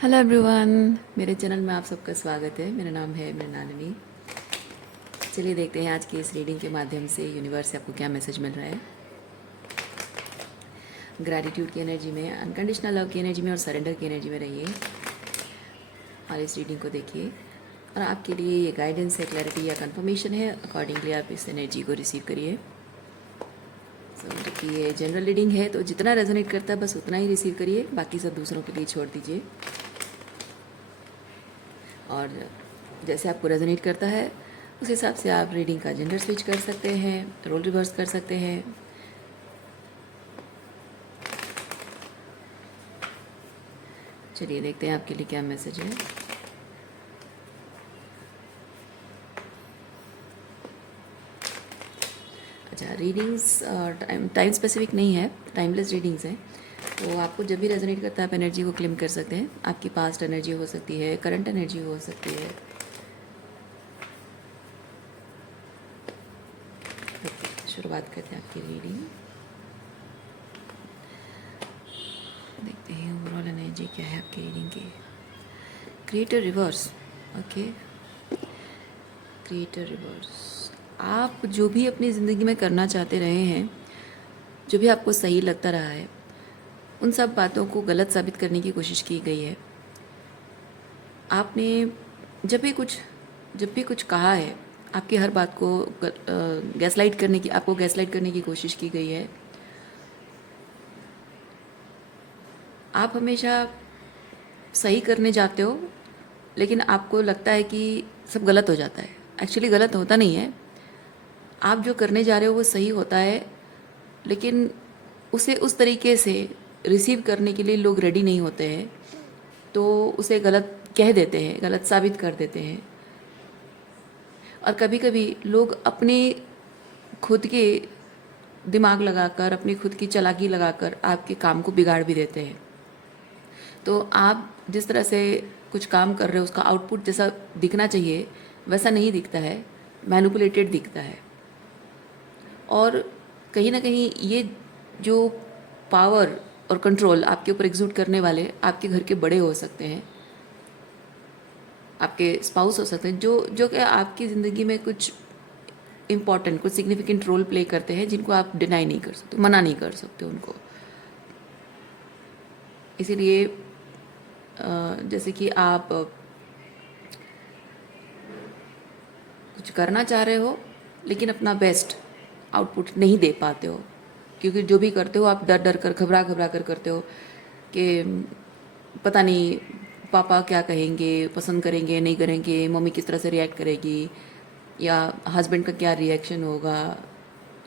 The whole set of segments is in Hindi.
हेलो एवरीवन, मेरे चैनल में आप सबका स्वागत है। मेरा नाम है मृणालिनी। चलिए देखते हैं आज की इस रीडिंग के माध्यम से यूनिवर्स से आपको क्या मैसेज मिल रहा है। ग्रैटिट्यूड की एनर्जी में, अनकंडीशनल लव की एनर्जी में और सरेंडर की एनर्जी में रहिए और इस रीडिंग को देखिए। और आपके लिए ये गाइडेंस है, क्लैरिटी या कंफर्मेशन है, अकॉर्डिंगली आप इस एनर्जी को रिसीव करिए। देखिए ये जनरल रीडिंग है, तो जितना रेजोनेट करता है बस उतना ही रिसीव करिए, बाकी सब दूसरों के लिए छोड़ दीजिए। और जैसे आपको रेजोनेट करता है उस हिसाब से आप रीडिंग का जेंडर स्विच कर सकते हैं, रोल रिवर्स कर सकते हैं। चलिए देखते हैं आपके लिए क्या मैसेज है। अच्छा, रीडिंग्स टाइम स्पेसिफिक नहीं है, टाइमलेस रीडिंग्स हैं। तो आपको जब भी रेजोनेट करता है आप एनर्जी को क्लेम कर सकते हैं। आपकी पास्ट एनर्जी हो सकती है, करंट एनर्जी हो सकती है। शुरुआत करते हैं आपकी रीडिंग। देखते हैं ओवरऑल एनर्जी क्या है आपकी रीडिंग की। Creator reverse, okay. Creator reverse, आप जो भी अपनी ज़िंदगी में करना चाहते रहे हैं, जो भी आपको सही लगता रहा है, उन सब बातों को गलत साबित करने की कोशिश की गई है। आपने जब भी कुछ कहा है, आपकी हर बात को आपको गैसलाइट करने की कोशिश की गई है। आप हमेशा सही करने जाते हो, लेकिन आपको लगता है कि सब गलत हो जाता है। एक्चुअली गलत होता नहीं है। आप जो करने जा रहे हो वो सही होता है, लेकिन उसे उस तरीके से रिसीव करने के लिए लोग रेडी नहीं होते हैं, तो उसे गलत कह देते हैं, गलत साबित कर देते हैं। और कभी कभी लोग अपने खुद के दिमाग लगाकर, अपनी खुद की चालाकी लगाकर आपके काम को बिगाड़ भी देते हैं। तो आप जिस तरह से कुछ काम कर रहे हो उसका आउटपुट जैसा दिखना चाहिए वैसा नहीं दिखता है, मैनिपुलेटेड दिखता है। और कहीं ना कहीं ये जो पावर और कंट्रोल आपके ऊपर एग्जूट करने वाले आपके घर के बड़े हो सकते हैं, आपके स्पाउस हो सकते हैं, जो कि आपकी ज़िंदगी में कुछ इम्पॉर्टेंट, कुछ सिग्निफिकेंट रोल प्ले करते हैं, जिनको आप डिनाई नहीं कर सकते, मना नहीं कर सकते उनको। इसीलिए जैसे कि आप कुछ करना चाह रहे हो लेकिन अपना बेस्ट आउटपुट नहीं दे पाते हो, क्योंकि जो भी करते हो आप डर डर कर, घबरा घबरा कर करते हो कि पता नहीं पापा क्या कहेंगे, पसंद करेंगे नहीं करेंगे, मम्मी किस तरह से रिएक्ट करेगी, या हस्बैंड का क्या रिएक्शन होगा,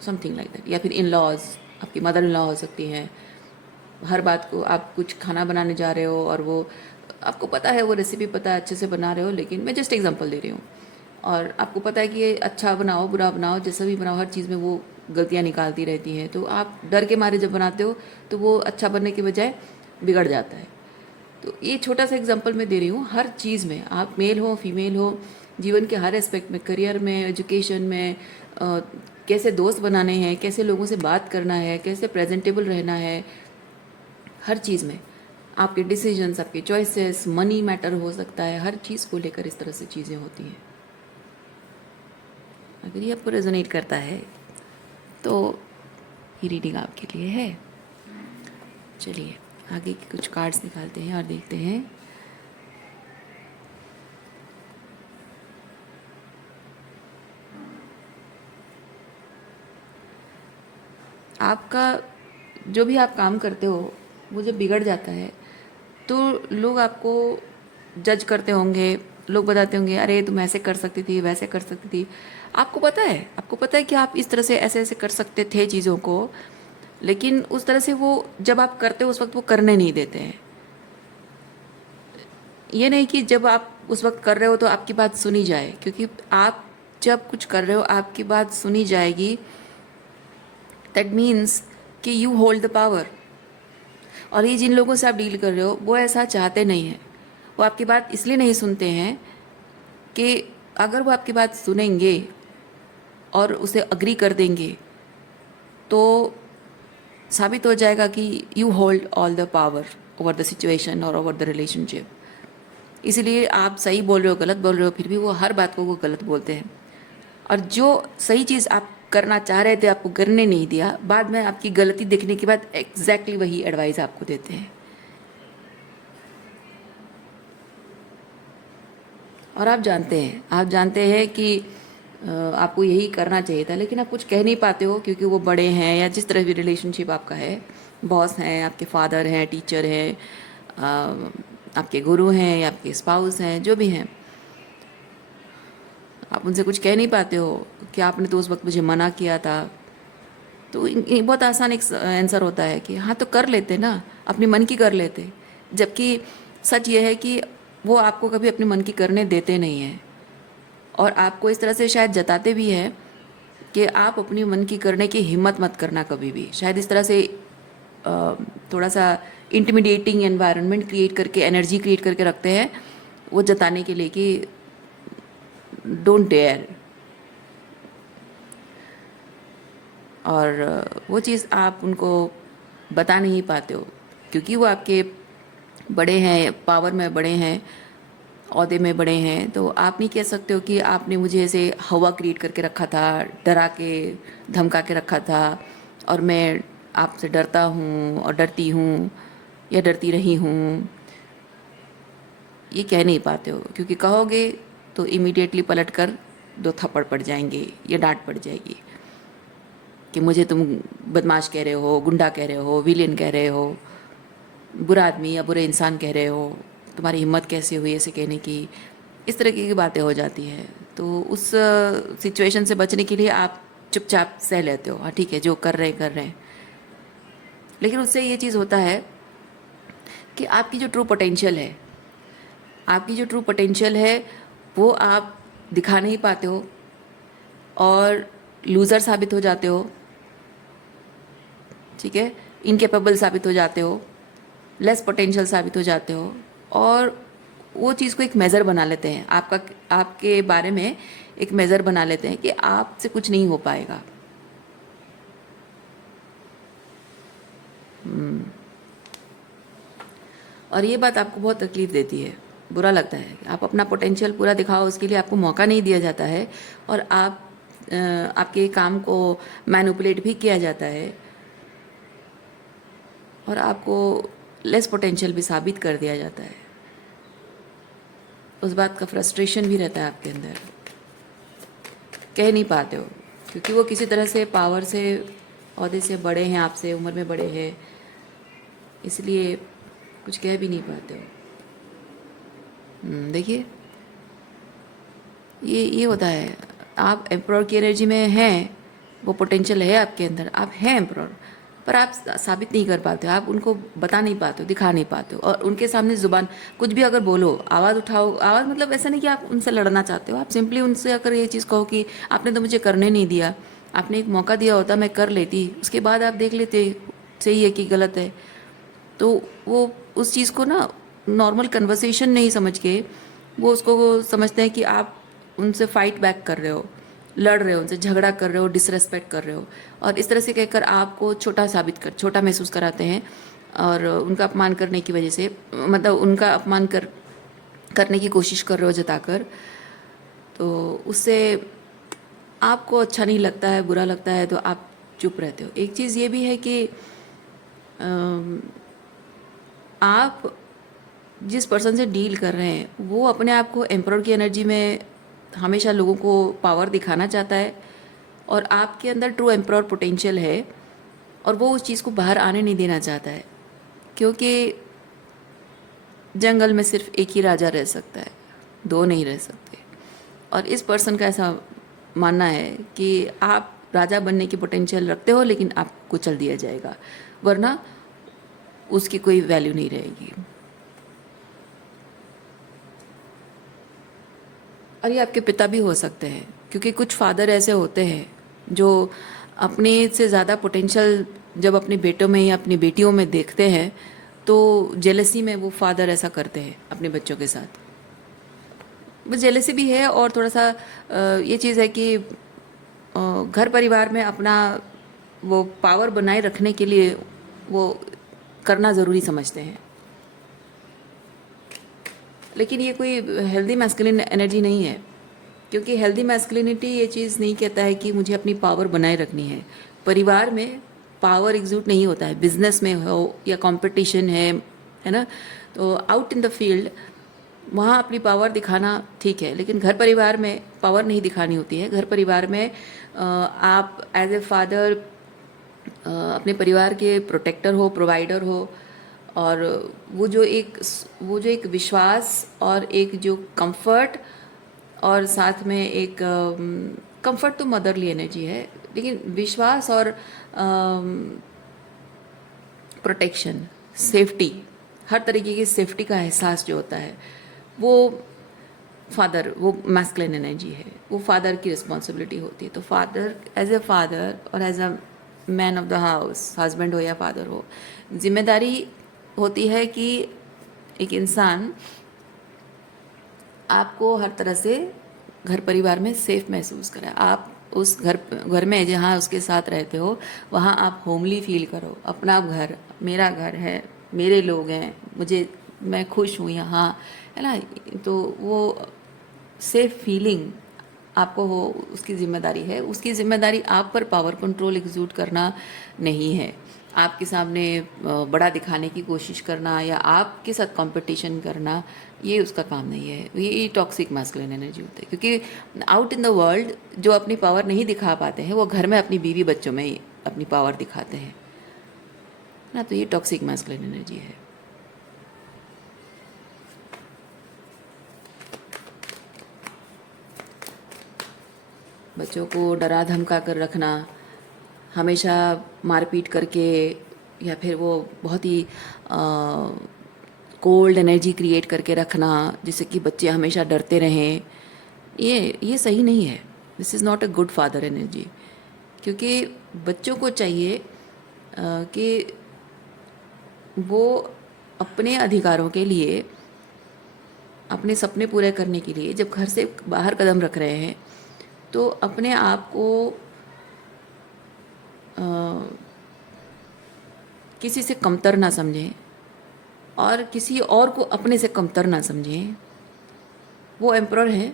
समथिंग लाइक दैट। या फिर इन लॉज, आपकी मदर इन लॉ हो सकती हैं। हर बात को आप कुछ खाना बनाने जा रहे हो और वो आपको पता है, वो रेसिपी पता है, अच्छे से बना रहे हो, लेकिन मैं जस्ट एग्जांपल दे रही हूँ। और आपको पता है कि ये अच्छा बनाओ बुरा बनाओ जैसा भी बनाओ, हर चीज़ में वो गलतियाँ निकालती रहती हैं। तो आप डर के मारे जब बनाते हो तो वो अच्छा बनने के बजाय बिगड़ जाता है। तो ये छोटा सा एग्जांपल मैं दे रही हूँ। हर चीज़ में, आप मेल हो फीमेल हो, जीवन के हर एस्पेक्ट में, करियर में, एजुकेशन में, कैसे दोस्त बनाने हैं, कैसे लोगों से बात करना है, कैसे प्रेजेंटेबल रहना है, हर चीज़ में आपके डिसीजंस, आपके चॉइसेस, मनी मैटर हो सकता है, हर चीज़ को लेकर इस तरह से चीज़ें होती हैं। अगर ये आपको रेजोनेट करता है तो ये रीडिंग आपके लिए है। चलिए आगे के कुछ कार्ड्स निकालते हैं और देखते हैं। आपका जो भी आप काम करते हो वो जब बिगड़ जाता है तो लोग आपको जज करते होंगे, लोग बताते होंगे अरे तुम ऐसे कर सकती थी, वैसे कर सकती थी। आपको पता है कि आप इस तरह से ऐसे ऐसे कर सकते थे चीज़ों को, लेकिन उस तरह से वो जब आप करते हो उस वक्त वो करने नहीं देते हैं। ये नहीं कि जब आप उस वक्त कर रहे हो तो आपकी बात सुनी जाए, क्योंकि आप जब कुछ कर रहे हो आपकी बात सुनी जाएगी, दैट मीन्स कि यू होल्ड द पावर। और ये जिन लोगों से आप डील कर रहे हो वो ऐसा चाहते नहीं हैं। वो आपकी बात इसलिए नहीं सुनते हैं कि अगर वो आपकी बात सुनेंगे और उसे अग्री कर देंगे तो साबित हो जाएगा कि you hold all the power over the situation और ओवर द रिलेशनशिप। इसीलिए आप सही बोल रहे हो गलत बोल रहे हो फिर भी वो हर बात को वो गलत बोलते हैं। और जो सही चीज़ आप करना चाह रहे थे आपको करने नहीं दिया, बाद में आपकी गलती देखने के बाद एग्जैक्टली वही एडवाइस आपको देते हैं। और आप जानते हैं कि आपको यही करना चाहिए था, लेकिन आप कुछ कह नहीं पाते हो क्योंकि वो बड़े हैं, या जिस तरह भी रिलेशनशिप आपका है, बॉस हैं, आपके फादर हैं, टीचर हैं, आपके गुरु हैं या आपके स्पाउस हैं, जो भी हैं, आप उनसे कुछ कह नहीं पाते हो कि आपने तो उस वक्त मुझे मना किया था। तो बहुत आसान एक आंसर होता है कि हाँ तो कर लेते ना, अपनी मन की कर लेते। जबकि सच ये है कि वो आपको कभी अपने मन की करने देते नहीं हैं, और आपको इस तरह से शायद जताते भी हैं कि आप अपनी मन की करने की हिम्मत मत करना कभी भी। शायद इस तरह से थोड़ा सा इंटिमिडेटिंग एनवायरनमेंट क्रिएट करके, एनर्जी क्रिएट करके रखते हैं वो जताने के लिए कि डोंट डेयर। और वो चीज़ आप उनको बता नहीं पाते हो क्योंकि वो आपके बड़े हैं, पावर में बड़े हैं, ओहदे में बड़े हैं। तो आप नहीं कह सकते हो कि आपने मुझे ऐसे हवा क्रिएट करके रखा था, डरा के धमका के रखा था, और मैं आपसे डरता हूँ और डरती हूँ या डरती रही हूँ। ये कह नहीं पाते हो क्योंकि कहोगे तो इमीडिएटली पलट कर 2 थप्पड़ पड़ जाएंगे या डांट पड़ जाएगी कि मुझे तुम बदमाश कह रहे हो, गुंडा कह रहे हो, विलेन कह रहे हो, बुरा आदमी या बुरे इंसान कह रहे हो, तुम्हारी हिम्मत कैसे हुई ऐसे कहने की। इस तरह की बातें हो जाती हैं। तो उस सिचुएशन से बचने के लिए आप चुपचाप सह लेते हो, हाँ ठीक है जो कर रहे हैं। लेकिन उससे ये चीज़ होता है कि आपकी जो ट्रू पोटेंशियल है, वो आप दिखा नहीं पाते हो और लूज़र साबित हो जाते हो, ठीक है, इनकेपेबल साबित हो जाते हो, लेस पोटेंशियल साबित हो जाते हो, और वो चीज़ को एक मेज़र बना लेते हैं, आपके बारे में एक मेज़र बना लेते हैं कि आपसे कुछ नहीं हो पाएगा। और ये बात आपको बहुत तकलीफ़ देती है, बुरा लगता है। आप अपना पोटेंशियल पूरा दिखाओ, उसके लिए आपको मौका नहीं दिया जाता है, और आपके काम को मैनिपुलेट भी किया जाता है, और आपको लेस पोटेंशियल भी साबित कर दिया जाता है। उस बात का फ्रस्ट्रेशन भी रहता है आपके अंदर, कह नहीं पाते हो क्योंकि वो किसी तरह से पावर से, ओहदे से बड़े हैं, आपसे उम्र में बड़े हैं, इसलिए कुछ कह भी नहीं पाते हो। देखिए ये होता है। आप एम्परर की एनर्जी में हैं, वो पोटेंशियल है आपके अंदर, आप हैं एम्परर, पर आप साबित नहीं कर पाते हो, आप उनको बता नहीं पाते हो, दिखा नहीं पाते हो। और उनके सामने ज़ुबान कुछ भी अगर बोलो, आवाज़ उठाओ, आवाज़ मतलब ऐसा नहीं कि आप उनसे लड़ना चाहते हो, आप सिंपली उनसे अगर ये चीज़ कहो कि आपने तो मुझे करने नहीं दिया, आपने एक मौका दिया होता मैं कर लेती, उसके बाद आप देख लेते सही है कि गलत है। तो वो उस चीज़ को ना नॉर्मल कन्वर्सेशन नहीं समझ के वो उसको समझते हैं कि आप उनसे फाइट बैक कर रहे हो, लड़ रहे हो, उनसे झगड़ा कर रहे हो, डिसरेस्पेक्ट कर रहे हो, और इस तरह से कहकर आपको छोटा महसूस कराते हैं। और उनका अपमान करने की वजह से, मतलब उनका अपमान करने की कोशिश कर रहे हो जताकर, तो उससे आपको अच्छा नहीं लगता है, बुरा लगता है, तो आप चुप रहते हो। एक चीज़ ये भी है कि आप जिस पर्सन से डील कर रहे हैं वो अपने आप को एम्परर की एनर्जी में हमेशा लोगों को पावर दिखाना चाहता है, और आपके अंदर ट्रू एम्परर पोटेंशियल है, और वो उस चीज़ को बाहर आने नहीं देना चाहता है, क्योंकि जंगल में सिर्फ एक ही राजा रह सकता है, 2 नहीं रह सकते। और इस पर्सन का ऐसा मानना है कि आप राजा बनने की पोटेंशियल रखते हो, लेकिन आपको कुचल दिया जाएगा, वरना उसकी कोई वैल्यू नहीं रहेगी। और ये आपके पिता भी हो सकते हैं, क्योंकि कुछ फादर ऐसे होते हैं जो अपने से ज़्यादा पोटेंशियल जब अपने बेटों में या अपनी बेटियों में देखते हैं, तो जेलसी में वो फादर ऐसा करते हैं अपने बच्चों के साथ। वो जेलसी भी है, और थोड़ा सा ये चीज़ है कि घर परिवार में अपना वो पावर बनाए रखने के लिए वो करना ज़रूरी समझते हैं। लेकिन ये कोई हेल्दी मैस्कुलिन एनर्जी नहीं है, क्योंकि हेल्दी मैस्कुलिनिटी ये चीज़ नहीं कहता है कि मुझे अपनी पावर बनाए रखनी है। परिवार में पावर एग्जूट नहीं होता है, बिजनेस में हो या कंपटीशन है ना। तो आउट इन द फील्ड वहाँ अपनी पावर दिखाना ठीक है, लेकिन घर परिवार में पावर नहीं दिखानी होती है। घर परिवार में आप एज ए फादर अपने परिवार के प्रोटेक्टर हो, प्रोवाइडर हो, और वो जो एक विश्वास और एक जो कंफर्ट, और साथ में एक कंफर्ट तो मदरली एनर्जी है, लेकिन विश्वास और प्रोटेक्शन, सेफ्टी, हर तरीके की सेफ्टी का एहसास जो होता है वो फादर, वो मैस्कुलिन एनर्जी है, वो फादर की रिस्पॉन्सिबिलिटी होती है। तो फादर एज ए फादर और as a man of the house, husband हो या फादर हो, जिम्मेदारी होती है कि एक इंसान आपको हर तरह से घर परिवार में सेफ महसूस करे। आप उस घर में जहाँ उसके साथ रहते हो वहाँ आप होमली फील करो, अपना घर, मेरा घर है, मेरे लोग हैं, मैं खुश हूँ यहाँ, है ना। तो वो सेफ फीलिंग आपको हो, उसकी जिम्मेदारी है। उसकी जिम्मेदारी आप पर पावर कंट्रोल एग्जीक्यूट करना नहीं है, आपके सामने बड़ा दिखाने की कोशिश करना या आपके साथ कंपटीशन करना, ये उसका काम नहीं है। ये टॉक्सिक मैस्कुलिन एनर्जी होता है, क्योंकि आउट इन द वर्ल्ड जो अपनी पावर नहीं दिखा पाते हैं वो घर में अपनी बीवी बच्चों में ही अपनी पावर दिखाते हैं ना। तो ये टॉक्सिक मैस्कुलिन एनर्जी है। बच्चों को डरा धमका कर रखना, हमेशा मारपीट करके, या फिर वो बहुत ही कोल्ड एनर्जी क्रिएट करके रखना जिससे कि बच्चे हमेशा डरते रहें, ये सही नहीं है। This is not a good father energy. क्योंकि बच्चों को चाहिए कि वो अपने अधिकारों के लिए, अपने सपने पूरे करने के लिए जब घर से बाहर कदम रख रहे हैं तो अपने आप को किसी से कमतर ना समझें और किसी और को अपने से कमतर ना समझें। वो एम्प्रर है,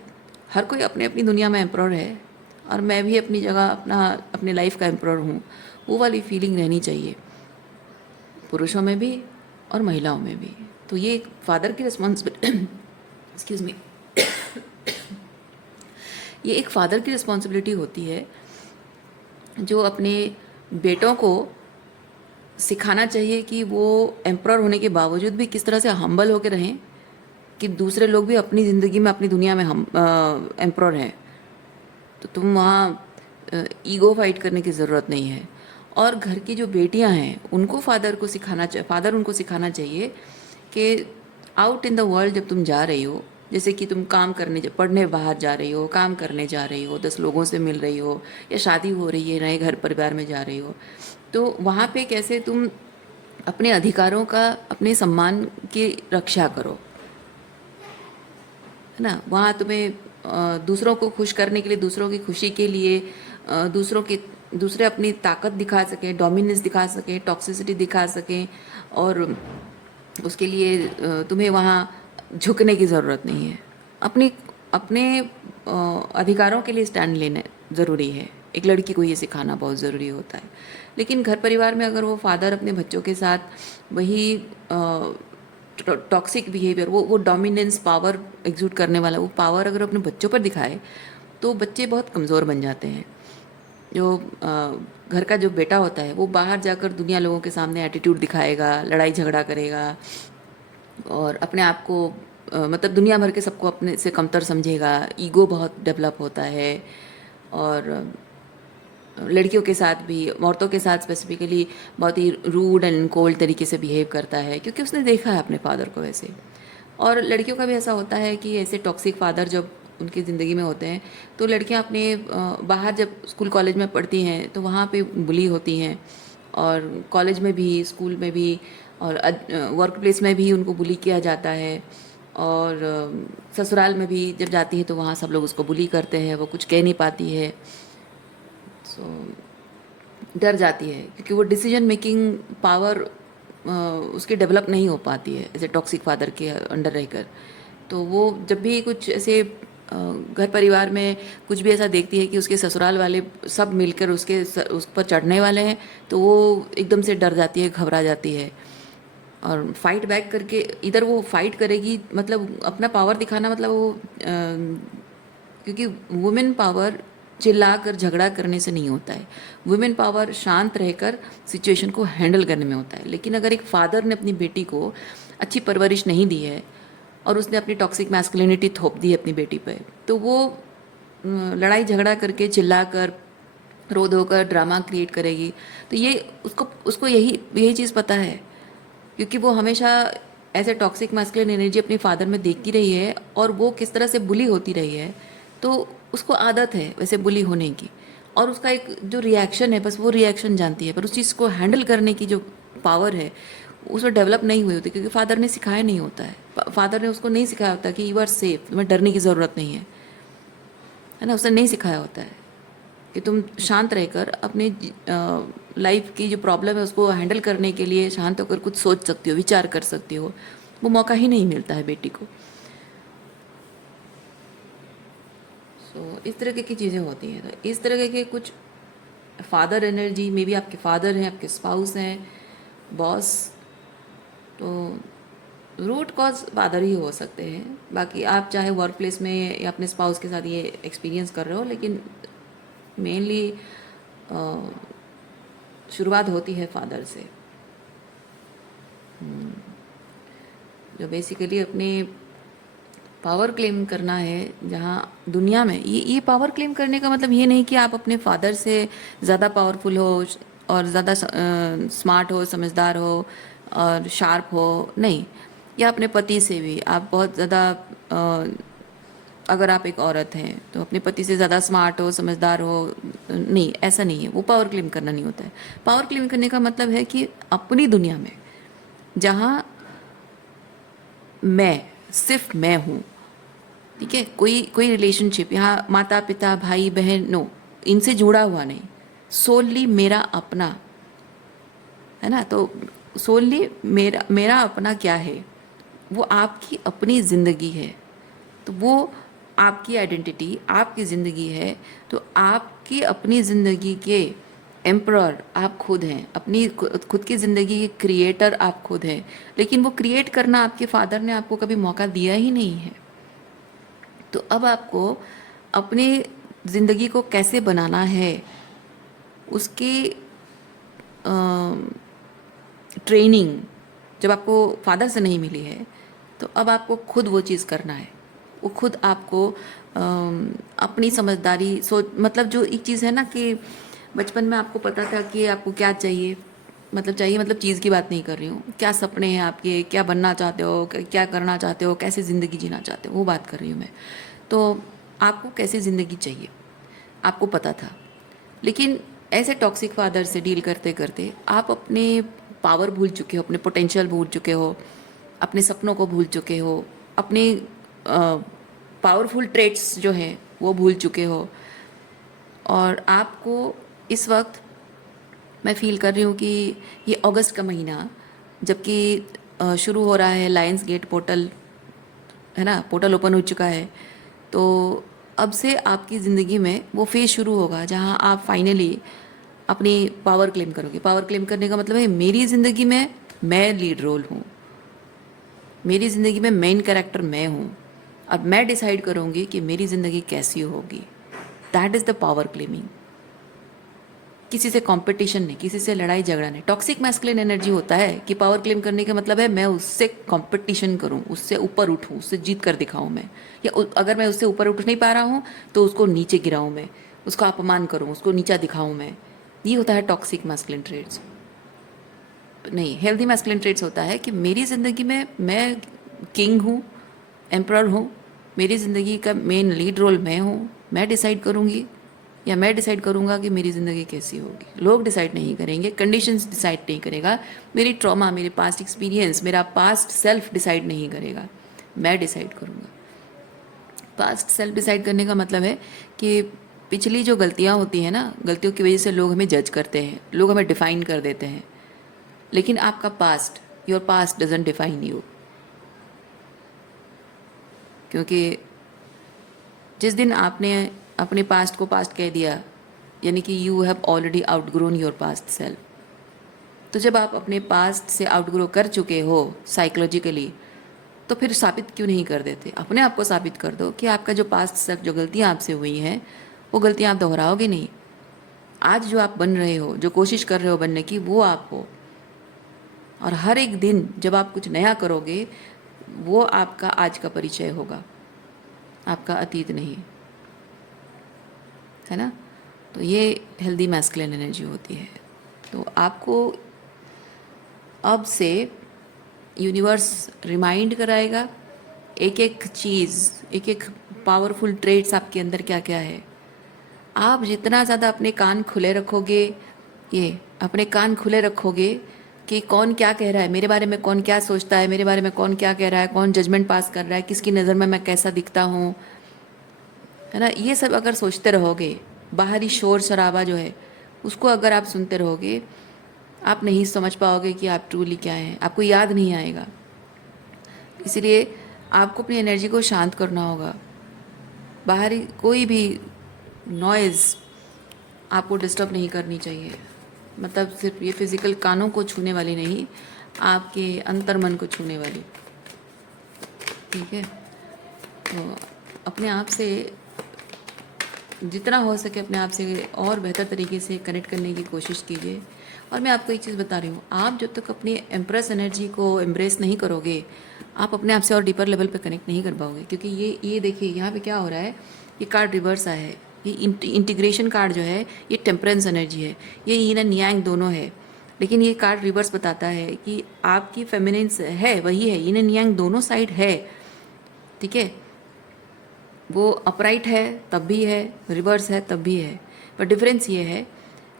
हर कोई अपने अपनी दुनिया में एम्प्रर है, और मैं भी अपनी जगह अपने लाइफ का एम्प्रर हूँ। वो वाली फीलिंग रहनी चाहिए पुरुषों में भी और महिलाओं में भी। तो ये एक फादर की रिस्पॉन्सिबिलिटी एक्सक्यूज़ मी, ये एक फादर की रिस्पॉन्सिबिलिटी होती है जो अपने बेटों को सिखाना चाहिए कि वो एम्प्रर होने के बावजूद भी किस तरह से हम्बल होकर रहें, कि दूसरे लोग भी अपनी ज़िंदगी में, अपनी दुनिया में हम एम्प्रर हैं। तो तुम वहाँ ईगो फाइट करने की ज़रूरत नहीं है। और घर की जो बेटियां हैं उनको फादर उनको सिखाना चाहिए कि आउट इन द वर्ल्ड जब तुम जा रही हो, जैसे कि तुम पढ़ने बाहर जा रही हो, काम करने जा रही हो, 10 लोगों से मिल रही हो, या शादी हो रही है, नए घर परिवार में जा रही हो, तो वहाँ पे कैसे तुम अपने अधिकारों का, अपने सम्मान की रक्षा करो, है ना। वहाँ तुम्हें दूसरों को खुश करने के लिए, दूसरों की खुशी के लिए, दूसरे अपनी ताकत दिखा सकें, डोमिनेंस दिखा सकें, टॉक्सिसिटी दिखा सकें, और उसके लिए तुम्हें वहाँ झुकने की ज़रूरत नहीं है। अपने अधिकारों के लिए स्टैंड लेना ज़रूरी है। एक लड़की को ये सिखाना बहुत ज़रूरी होता है। लेकिन घर परिवार में अगर वो फादर अपने बच्चों के साथ वही टॉक्सिक बिहेवियर, वो डोमिनेंस, पावर एग्जीक्यूट करने वाला वो पावर अगर अपने बच्चों पर दिखाए तो बच्चे बहुत कमज़ोर बन जाते हैं। जो घर का जो बेटा होता है वो बाहर जाकर दुनिया लोगों के सामने एटीट्यूड दिखाएगा, लड़ाई झगड़ा करेगा, और अपने आप को मतलब दुनिया भर के सबको अपने से कमतर समझेगा। ईगो बहुत डेवलप होता है, और लड़कियों के साथ भी, औरतों के साथ स्पेसिफिकली बहुत ही रूड एंड कोल्ड तरीके से बिहेव करता है, क्योंकि उसने देखा है अपने फादर को वैसे। और लड़कियों का भी ऐसा होता है कि ऐसे टॉक्सिक फादर जब उनकी ज़िंदगी में होते हैं तो लड़कियां अपने बाहर जब स्कूल कॉलेज में पढ़ती हैं तो वहाँ पे बुली होती हैं, और कॉलेज में भी, स्कूल में भी, और वर्क प्लेस में भी उनको बुली किया जाता है, और ससुराल में भी जब जाती है तो वहाँ सब लोग उसको बुली करते हैं, वो कुछ कह नहीं पाती है। सो डर जाती है, क्योंकि वो डिसीजन मेकिंग पावर उसकी डेवलप नहीं हो पाती है ऐसे टॉक्सिक फादर के अंडर रहकर। तो वो जब भी कुछ ऐसे घर परिवार में कुछ भी ऐसा देखती है कि उसके ससुराल वाले सब मिलकर उस पर चढ़ने वाले हैं, तो वो एकदम से डर जाती है, घबरा जाती है और फाइट बैक करके इधर वो फाइट करेगी, मतलब अपना पावर दिखाना, मतलब वो क्योंकि वुमेन पावर चिल्लाकर झगड़ा करने से नहीं होता है। वुमेन पावर शांत रहकर सिचुएशन को हैंडल करने में होता है। लेकिन अगर एक फादर ने अपनी बेटी को अच्छी परवरिश नहीं दी है और उसने अपनी टॉक्सिक मैस्कुलिनिटी थोप दी है अपनी बेटी पे, तो वो लड़ाई झगड़ा करके चिल्लाकर रो धो कर ड्रामा क्रिएट करेगी। तो ये उसको उसको यही चीज़ पता है, क्योंकि वो हमेशा ऐसे टॉक्सिक मैस्कुलिन एनर्जी अपने फादर में देखती रही है और वो किस तरह से बुली होती रही है, तो उसको आदत है वैसे बुली होने की। और उसका एक जो रिएक्शन है, बस वो रिएक्शन जानती है, पर उस चीज़ को हैंडल करने की जो पावर है उसमें डेवलप नहीं हुई होती, क्योंकि फादर ने सिखाया नहीं होता है। फादर ने उसको नहीं सिखाया होता कि यू आर सेफ, तुम्हें डरने की ज़रूरत नहीं है ना। उसने नहीं सिखाया होता है कि तुम शांत रहकर अपनी लाइफ की जो प्रॉब्लम है उसको हैंडल करने के लिए शांत होकर कुछ सोच सकती हो, विचार कर सकती हो। वो मौका ही नहीं मिलता है बेटी को। इस तरह की चीज़ें होती हैं। तो इस तरह के कुछ फादर एनर्जी, मे बी आपके फादर हैं, आपके स्पाउस हैं, बॉस, तो रूट कॉज फादर ही हो सकते हैं। बाकी आप चाहे वर्क प्लेस में या अपने स्पाउस के साथ ये एक्सपीरियंस कर रहे हो, लेकिन मेनली शुरुआत होती है फादर से, जो बेसिकली अपने पावर क्लेम करना है। जहाँ दुनिया में ये पावर क्लेम करने का मतलब ये नहीं कि आप अपने फादर से ज़्यादा पावरफुल हो और ज़्यादा स्मार्ट हो, समझदार हो और शार्प हो, नहीं। या अपने पति से भी आप बहुत ज़्यादा, अगर आप एक औरत हैं तो अपने पति से ज़्यादा स्मार्ट हो, समझदार हो, नहीं, ऐसा नहीं है। वो पावर क्लेम करना नहीं होता है। पावर क्लेम करने का मतलब है कि अपनी दुनिया में जहाँ मैं, सिर्फ मैं हूँ, ठीक है, कोई कोई रिलेशनशिप यहाँ माता पिता भाई बहन, नो, इनसे जुड़ा हुआ नहीं, सोलली मेरा अपना है ना। तो सोलली मेरा मेरा अपना क्या है, वो आपकी अपनी ज़िंदगी है। तो वो आपकी आइडेंटिटी, आपकी ज़िंदगी है। तो आपकी अपनी ज़िंदगी के एम्परर आप खुद हैं, अपनी खुद की ज़िंदगी के क्रिएटर आप खुद हैं। लेकिन वो क्रिएट करना आपके फादर ने आपको कभी मौका दिया ही नहीं है। तो अब आपको अपनी ज़िंदगी को कैसे बनाना है, उसकी ट्रेनिंग जब आपको फादर से नहीं मिली है, तो अब आपको खुद वो चीज़ करना है। वो खुद आपको अपनी समझदारी मतलब जो एक चीज़ है ना कि बचपन में आपको पता था कि आपको क्या चाहिए, मतलब चीज़ की बात नहीं कर रही हूँ, क्या सपने हैं आपके, क्या बनना चाहते हो, क्या करना चाहते हो, कैसे ज़िंदगी जीना चाहते हो, वो बात कर रही हूँ मैं। तो आपको कैसी ज़िंदगी चाहिए आपको पता था। लेकिन ऐसे टॉक्सिक फादर से डील करते करते आप अपने पावर भूल चुके हो, अपने पोटेंशियल भूल चुके हो, अपने सपनों को भूल चुके हो, अपने पावरफुल ट्रेट्स जो हैं वो भूल चुके हो। और आपको इस वक्त मैं फील कर रही हूँ कि ये अगस्त का महीना, जबकि शुरू हो रहा है लायंस गेट पोर्टल, है ना, पोर्टल ओपन हो चुका है। तो अब से आपकी ज़िंदगी में वो फेज़ शुरू होगा जहाँ आप फाइनली अपनी पावर क्लेम करोगे। पावर क्लेम करने का मतलब है मेरी ज़िंदगी में मैं लीड रोल हूँ, मेरी ज़िंदगी में मेन कैरेक्टर मैं हूँ। अब मैं डिसाइड करूँगी कि मेरी ज़िंदगी कैसी होगी। That is the power claiming. किसी से कंपटीशन नहीं, किसी से लड़ाई झगड़ा नहीं। टॉक्सिक मैस्कुलिन एनर्जी होता है कि पावर क्लेम करने का मतलब है मैं उससे कंपटीशन करूं, उससे ऊपर उठूं, उससे जीत कर दिखाऊं मैं, या अगर मैं उससे ऊपर उठ नहीं पा रहा हूं तो उसको नीचे गिराऊं मैं, उसका अपमान करूं, उसको नीचा दिखाऊं मैं। ये होता है टॉक्सिक मैस्कुलिन ट्रेड्स। नहीं, हेल्दी मैस्कुलिन ट्रेड्स होता है कि मेरी ज़िंदगी में मैं किंग हूँ, एम्परर हूँ, मेरी ज़िंदगी का मेन लीड रोल मैं हूँ। मैं डिसाइड करूँगी या मैं डिसाइड करूँगा कि मेरी ज़िंदगी कैसी होगी। लोग डिसाइड नहीं करेंगे, कंडीशंस डिसाइड नहीं करेगा, मेरी ट्रॉमा, मेरे पास्ट एक्सपीरियंस, मेरा पास्ट सेल्फ डिसाइड नहीं करेगा, मैं डिसाइड करूँगा। पास्ट सेल्फ डिसाइड करने का मतलब है कि पिछली जो गलतियाँ होती हैं ना, गलतियों की वजह से लोग हमें जज करते हैं, लोग हमें डिफ़ाइन कर देते हैं। लेकिन आपका past, your past doesn't define you. क्योंकि जिस दिन आपने अपने पास्ट को पास्ट कह दिया, यानी कि you have already outgrown your past self. तो जब आप अपने पास्ट से आउटग्रो कर चुके हो साइकोलॉजिकली, तो फिर साबित क्यों नहीं कर देते? अपने आप को साबित कर दो कि आपका जो पास्ट तक जो गलतियाँ आपसे हुई हैं वो गलतियाँ आप दोहराओगे नहीं। आज जो आप बन रहे हो, जो कोशिश कर रहे हो बनने की, वो आप हो। और हर एक दिन जब आप कुछ नया करोगे, वो आपका आज का परिचय होगा, आपका अतीत नहीं, है ना? तो ये हेल्दी मैस्कुलिन एनर्जी होती है। तो आपको अब से यूनिवर्स रिमाइंड कराएगा एक एक चीज़, एक एक पावरफुल ट्रेट्स आपके अंदर क्या क्या है। आप जितना ज़्यादा अपने कान खुले रखोगे, ये अपने कान खुले रखोगे कि कौन क्या कह रहा है मेरे बारे में, कौन क्या सोचता है मेरे बारे में, कौन क्या कह रहा है, कौन जजमेंट पास कर रहा है, किसकी नज़र में मैं कैसा दिखता हूँ, है ना? ये सब अगर सोचते रहोगे, बाहरी शोर शराबा जो है उसको अगर आप सुनते रहोगे, आप नहीं समझ पाओगे कि आप ट्रूली क्या हैं, आपको याद नहीं आएगा। इसलिए आपको अपनी एनर्जी को शांत करना होगा। बाहरी कोई भी नॉइज़ आपको डिस्टर्ब नहीं करनी चाहिए। मतलब सिर्फ ये फिज़िकल कानों को छूने वाली नहीं, आपके अंतर्मन को छूने वाली। ठीक है? तो अपने आप से जितना हो सके अपने आप से और बेहतर तरीके से कनेक्ट करने की कोशिश कीजिए। और मैं आपको एक चीज़ बता रही हूँ, आप जब तक अपनी एम्प्रेस एनर्जी को एम्ब्रेस नहीं करोगे, आप अपने आप से और डीपर लेवल पे कनेक्ट नहीं कर पाओगे। क्योंकि ये देखिए यहाँ पे क्या हो रहा है, ये कार्ड रिवर्स आया है। ये इंटीग्रेशन कार्ड जो है ये टेम्परेंस एनर्जी है, ये यीन एंड यांग दोनों है। लेकिन ये कार्ड रिवर्स बताता है कि आपकी फेमिनिन्स है वही है, यीन एंड यांग दोनों साइड है। ठीक है? वो अपराइट है तब भी है, रिवर्स है तब भी है। पर डिफरेंस ये है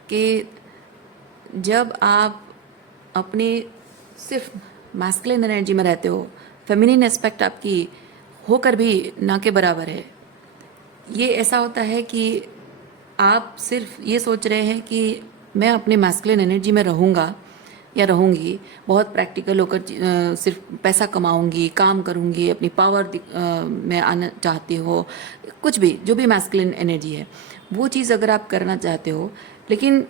कि जब आप अपने सिर्फ मैस्कुलिन एनर्जी में रहते हो, फेमिनिन एस्पेक्ट आपकी होकर भी ना के बराबर है। ये ऐसा होता है कि आप सिर्फ ये सोच रहे हैं कि मैं अपने मैस्कुलिन एनर्जी में रहूँगा या रहूँगी, बहुत प्रैक्टिकल होकर सिर्फ पैसा कमाऊँगी, काम करूँगी, अपनी पावर में आना चाहती हो, कुछ भी जो भी मैस्कुलिन एनर्जी है वो चीज़ अगर आप करना चाहते हो, लेकिन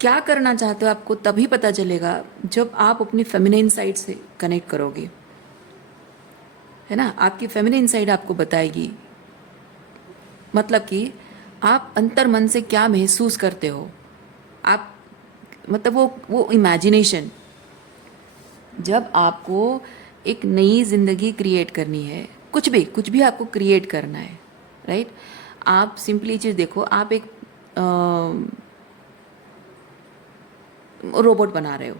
क्या करना चाहते हो आपको तभी पता चलेगा जब आप अपनी फेमिनिन साइड से कनेक्ट करोगे, है ना? आपकी फेमिनिन साइड आपको बताएगी, मतलब कि आप अंतर मन से क्या महसूस करते हो, आप मतलब वो इमेजिनेशन। जब आपको एक नई ज़िंदगी क्रिएट करनी है, कुछ भी आपको क्रिएट करना है, राइट? आप सिंपली चीज़ देखो, आप एक रोबोट बना रहे हो,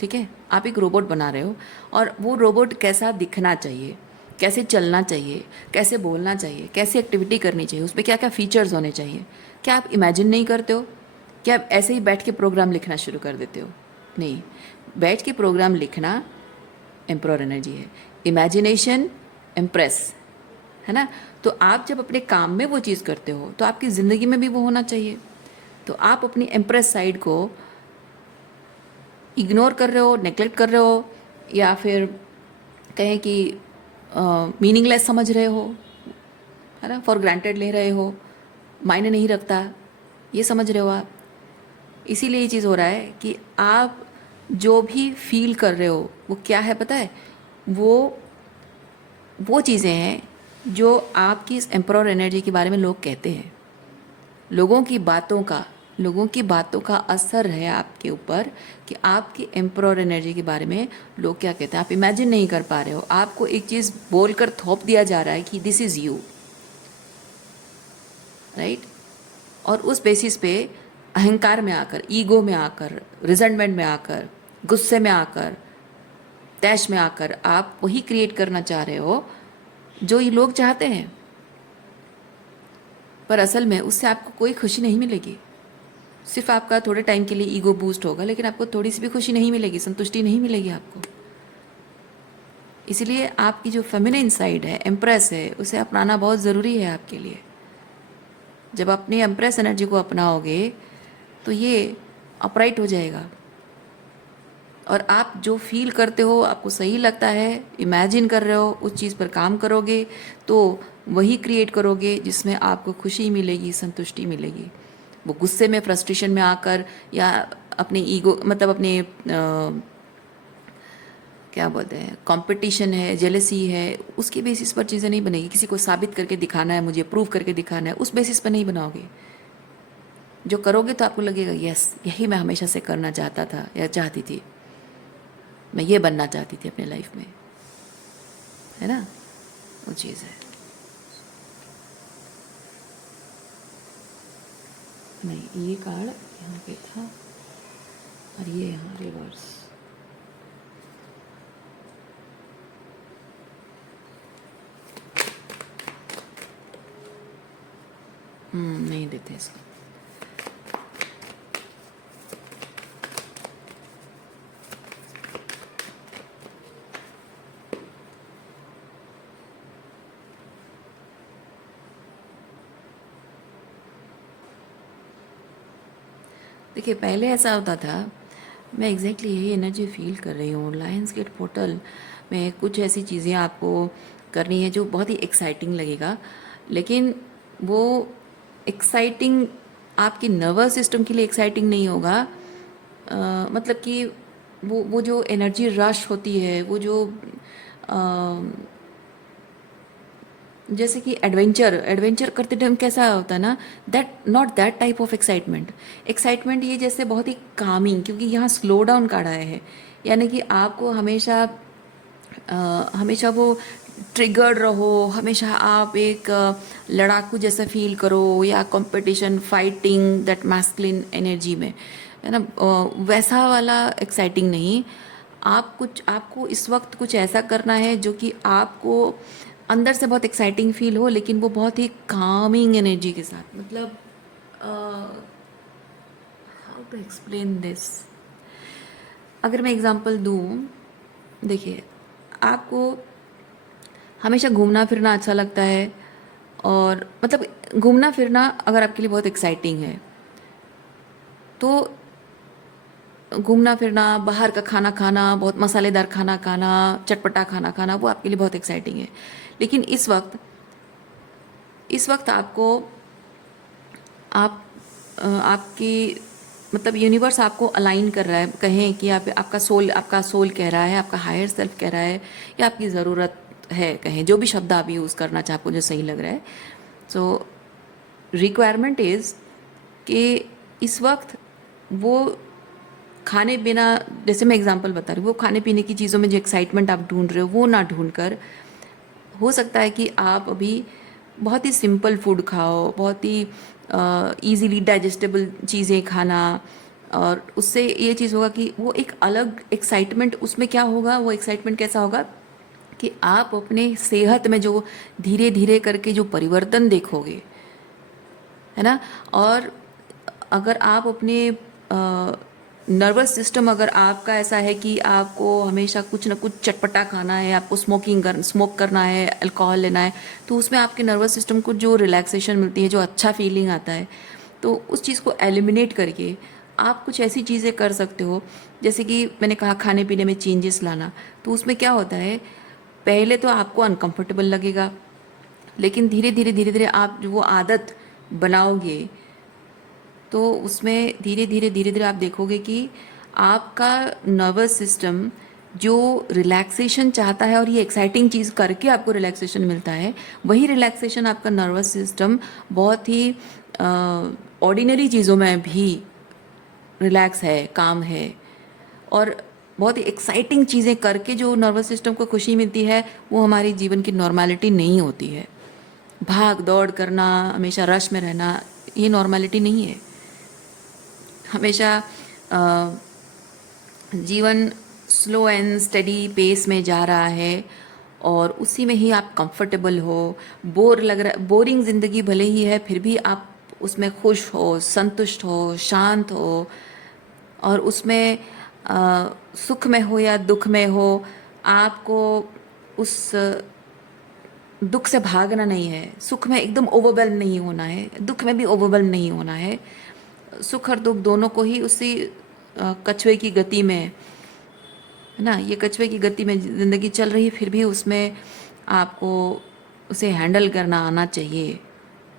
ठीक है? आप एक रोबोट बना रहे हो और वो रोबोट कैसा दिखना चाहिए, कैसे चलना चाहिए, कैसे बोलना चाहिए, कैसे एक्टिविटी करनी चाहिए, उसमें क्या क्या फीचर्स होने चाहिए, क्या आप इमेजिन नहीं करते हो? क्या आप ऐसे ही बैठ के प्रोग्राम लिखना शुरू कर देते हो? नहीं, बैठ के प्रोग्राम लिखना एम्प्रोर एनर्जी है, इमेजिनेशन एम्प्रेस, है ना? तो आप जब अपने काम में वो चीज़ करते हो तो आपकी ज़िंदगी में भी वो होना चाहिए। तो आप अपनी एम्प्रेस साइड को इग्नोर कर रहे हो, नेग्लेक्ट कर रहे हो, या फिर कहें कि मीनिंगलेस समझ रहे हो, है ना? फॉर ग्रांटेड ले रहे हो, मायने नहीं रखता, ये समझ रहे हो आप। इसीलिए ये चीज़ हो रहा है कि आप जो भी फील कर रहे हो वो क्या है पता है? वो चीज़ें हैं जो आपकी इस एम्परर एनर्जी के बारे में लोग कहते हैं। लोगों की बातों का असर है आपके ऊपर कि आपकी एम्परर एनर्जी के बारे में लोग क्या कहते हैं। आप इमेजिन नहीं कर पा रहे हो, आपको एक चीज़ बोलकर थोप दिया जा रहा है कि दिस इज़ यू, राइट? और उस बेसिस पे अहंकार में आकर, ईगो में आकर, रिजेंटमेंट में आकर, गुस्से में आकर, तैश में आकर आप वही क्रिएट करना चाह रहे हो जो ये लोग चाहते हैं। पर असल में उससे आपको कोई खुशी नहीं मिलेगी, सिर्फ आपका थोड़े टाइम के लिए ईगो बूस्ट होगा, लेकिन आपको थोड़ी सी भी खुशी नहीं मिलेगी, संतुष्टि नहीं मिलेगी आपको। इसलिए आपकी जो फेमिनिन साइड है, एम्प्रेस है, उसे अपनाना बहुत ज़रूरी है आपके लिए। जब अपनी एम्प्रेस एनर्जी को अपनाओगे तो ये अपराइट हो जाएगा और आप जो फील करते हो, आपको सही लगता है, इमेजिन कर रहे हो, उस चीज़ पर काम करोगे तो वही क्रिएट करोगे जिसमें आपको खुशी मिलेगी, संतुष्टि मिलेगी। वो गुस्से में, फ्रस्ट्रेशन में आकर या अपने ईगो मतलब अपने क्या बोलते हैं, कंपटीशन है, जेलसी है, उसके बेसिस पर चीज़ें नहीं बनेगी। किसी को साबित करके दिखाना है, मुझे प्रूव करके दिखाना है, उस बेसिस पर नहीं बनाओगे। जो करोगे तो आपको लगेगा यस, यही मैं हमेशा से करना चाहता था या चाहती थी, मैं ये बनना चाहती थी अपने लाइफ में, है ना, वो चीज़ है। नहीं, ये कार्ड यहाँ पे था और ये यहाँ रिवर्स। नहीं देते इसको। देखिए, पहले ऐसा होता था, मैं एग्जैक्टली यही एनर्जी फील कर रही हूँ। लायंस गेट पोर्टल में कुछ ऐसी चीज़ें आपको करनी है जो बहुत ही एक्साइटिंग लगेगा, लेकिन वो एक्साइटिंग आपके नर्वस सिस्टम के लिए एक्साइटिंग नहीं होगा। मतलब कि वो जो एनर्जी रश होती है, वो जो जैसे कि एडवेंचर एडवेंचर करते टाइम कैसा होता है ना, that not that type of excitement. Excitement ये जैसे बहुत ही कामिंग, क्योंकि यहाँ स्लो डाउन काढ़ा है, यानी कि आपको हमेशा हमेशा वो ट्रिगर्ड रहो, हमेशा आप एक लड़ाकू जैसा फील करो, या competition, fighting, that masculine energy में, है ना, वैसा वाला एक्साइटिंग नहीं। आपको इस वक्त कुछ ऐसा करना है जो कि आपको अंदर से बहुत एक्साइटिंग फील हो, लेकिन वो बहुत ही कामिंग एनर्जी के साथ। मतलब हाउ टू एक्सप्लेन दिस, अगर मैं एग्जांपल दूँ, देखिए, आपको हमेशा घूमना फिरना अच्छा लगता है, और मतलब घूमना फिरना अगर आपके लिए बहुत एक्साइटिंग है तो घूमना फिरना, बाहर का खाना खाना, बहुत मसालेदार खाना खाना, चटपटा खाना खाना, वो आपके लिए बहुत एक्साइटिंग है। लेकिन इस वक्त आपको आप आपकी मतलब यूनिवर्स आपको अलाइन कर रहा है, कहें कि आपका सोल कह रहा है, आपका हायर सेल्फ कह रहा है, या आपकी ज़रूरत है, कहें जो भी शब्द आप यूज़ करना चाहे, आपको जो सही लग रहा है। सो रिक्वायरमेंट इज़ कि इस वक्त वो खाने पीना, जैसे मैं एग्जांपल बता रही हूँ, वो खाने पीने की चीज़ों में जो एक्साइटमेंट आप ढूंढ रहे हो वो ना ढूंढ कर, हो सकता है कि आप अभी बहुत ही सिंपल फूड खाओ, बहुत ही इजीली डाइजेस्टेबल चीज़ें खाना, और उससे ये चीज़ होगा कि वो एक अलग एक्साइटमेंट, उसमें क्या होगा, वो एक्साइटमेंट कैसा होगा कि आप अपने सेहत में जो धीरे धीरे करके जो परिवर्तन देखोगे, है ना। और अगर आप अपने नर्वस सिस्टम, अगर आपका ऐसा है कि आपको हमेशा कुछ ना कुछ चटपटा खाना है, आपको स्मोक करना है, अल्कोहल लेना है, तो उसमें आपके नर्वस सिस्टम को जो रिलैक्सेशन मिलती है, जो अच्छा फीलिंग आता है, तो उस चीज़ को एलिमिनेट करके आप कुछ ऐसी चीज़ें कर सकते हो। जैसे कि मैंने कहा, खाने पीने में चेंजेस लाना, तो उसमें क्या होता है, पहले तो आपको अनकंफर्टेबल लगेगा, लेकिन धीरे धीरे आप जो वो आदत बनाओगे, तो उसमें धीरे धीरे आप देखोगे कि आपका नर्वस सिस्टम जो रिलैक्सेशन चाहता है, और ये एक्साइटिंग चीज़ करके आपको रिलैक्सेशन मिलता है, वही रिलैक्सेशन आपका नर्वस सिस्टम बहुत ही ऑर्डिनरी चीज़ों में भी रिलैक्स है, काम है। और बहुत ही एक्साइटिंग चीज़ें करके जो नर्वस सिस्टम को खुशी मिलती है, वो हमारी जीवन की नॉर्मैलिटी नहीं होती है। भाग दौड़ करना, हमेशा रश में रहना, ये नॉर्मैलिटी नहीं है। हमेशा जीवन स्लो एंड स्टडी पेस में जा रहा है, और उसी में ही आप कंफर्टेबल हो। बोरिंग ज़िंदगी भले ही है, फिर भी आप उसमें खुश हो, संतुष्ट हो, शांत हो, और उसमें सुख में हो या दुख में हो, आपको उस दुख से भागना नहीं है, सुख में एकदम ओवरवेल्म नहीं होना है, दुख में भी ओवरवेल्म नहीं होना है। सुख और दुख दोनों को ही उसी कछुए की गति में है ना। ये कछुए की गति में ज़िंदगी चल रही है, फिर भी उसमें आपको उसे हैंडल करना आना चाहिए।